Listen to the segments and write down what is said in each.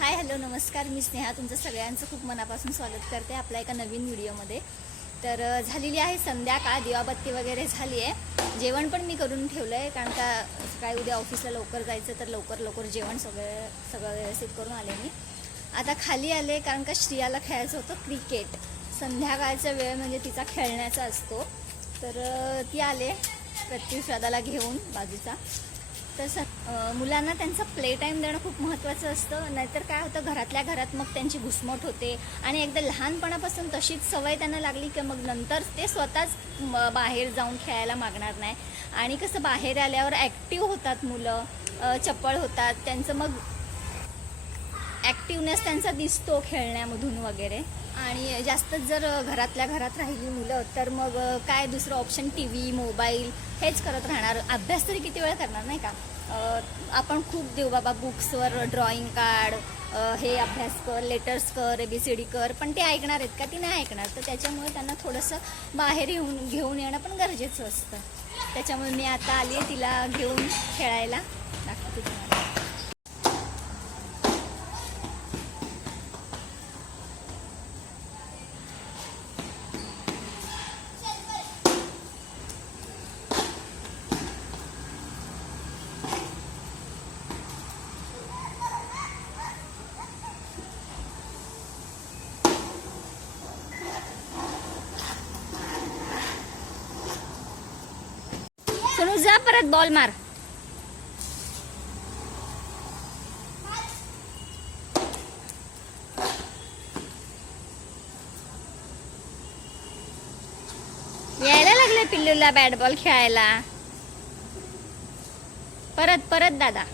Hi hello नमस्कार. मी स्नेहा तुमचं सगळ्यांचं खूप मनापासून स्वागत करते आपल्या एका नवीन व्हिडिओमध्ये. तर झालेली आहे संध्याकाळ दिवाबत्ती वगैरे झाली आहे. जेवण पण मी करून ठेवलं आहे कारण का सकाळी उद्या ऑफिसला लवकर जायचं तर लवकर लवकर जेवण सगळं सगळं व्यवस्थित करून आले मी. आता खाली आले कारण का श्रियाला खेळायचं होतं क्रिकेट. संध्याकाळचा वेळ म्हणजे तिचा खेळण्याचा असतो. तर ती आले प्रत्युष दादाला घेऊन बाजूचा. तर मुलांना त्यांचा प्ले टाईम देणं खूप महत्त्वाचं असतं. नाहीतर काय होतं घरातल्या घरात मग त्यांची घुसमट होते. आणि एकदा लहानपणापासून तशीच सवय त्यांना लागली की मग नंतर ते स्वतःच बाहेर जाऊन खेळायला मागणार नाही. आणि कसं बाहेर आल्यावर ॲक्टिव्ह होतात मुलं चपळ होतात. त्यांचं मग ॲक्टिवनेस त्यांचा दिसतो खेळण्यामधून वगैरे. आणि जास्तच जर घरातल्या घरात राहिली मुलं तर मग काय दुसरं ऑप्शन टी व्ही मोबाईल हेच करत राहणार. अभ्यास तरी किती वेळ करणार नाही का? आपण खूप देऊ बाबा बुक्सवर ड्रॉइंग काढ हे अभ्यास कर लेटर्स कर ए बी सी डी कर पण ते ऐकणार आहेत का? ती नाही ऐकणार. तर त्याच्यामुळे त्यांना थोडंसं बाहेर येऊन घेऊन येणं पण गरजेचं असतं. त्याच्यामुळे मी आता आली आहे तिला घेऊन खेळायला. दाखवते तुम्हाला. सोनू जा परत बॉल मार. यायला लागले पिल्लूला बॅट बॉल खेळायला. परत परत दादा.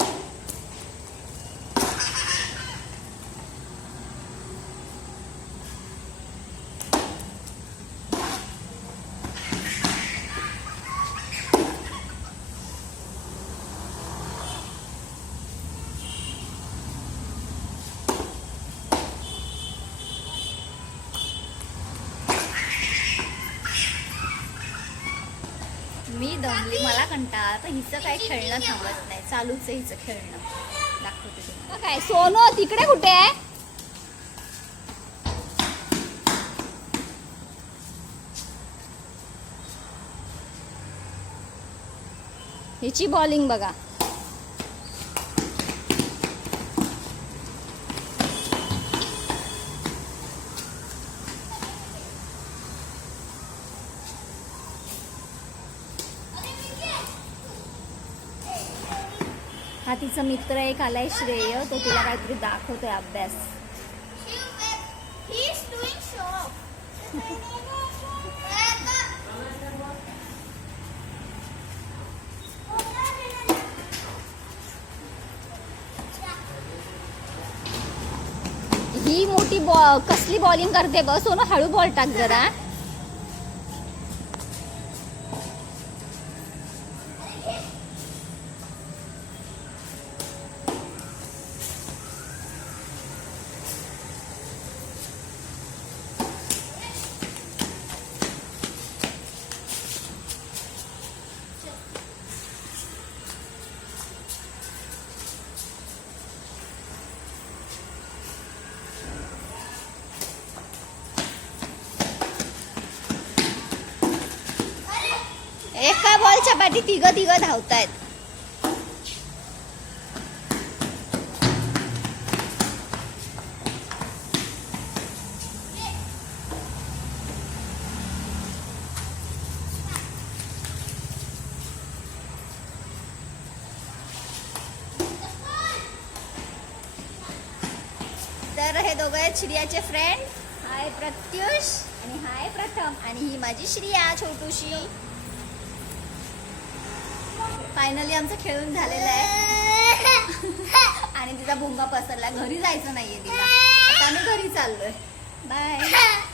मी दमली मला कंटाळा. तर हिचं काय खेळणं थांबत नाही. चालूच आहे हिचं खेळणं. दाखवते तुम्हाला. काय सोनो तिकडे कुठे आहे? हिची बॉलिंग बघा. हा तिचा मित्र एक आलाय श्रेय तो तिला काहीतरी दाखवतोय अभ्यास. ही मोठी बॉ कसली बॉलिंग करते ग सोनं हळू बॉल टाक जरा. बॉलच्या पाठी तिघं तिघं धावतायत. तर हे दोघं आहेत श्रियाचे फ्रेंड हाय प्रत्युष. आणि हाय प्रथम. आणि ही माझी श्रिया छोटूशी. फायनली आमचं खेळून झालेलं आहे. आणि तिचा भोंगा पसरला. घरी जायचं नाहीये तिला. आता आम्ही घरी चाललोय. बाय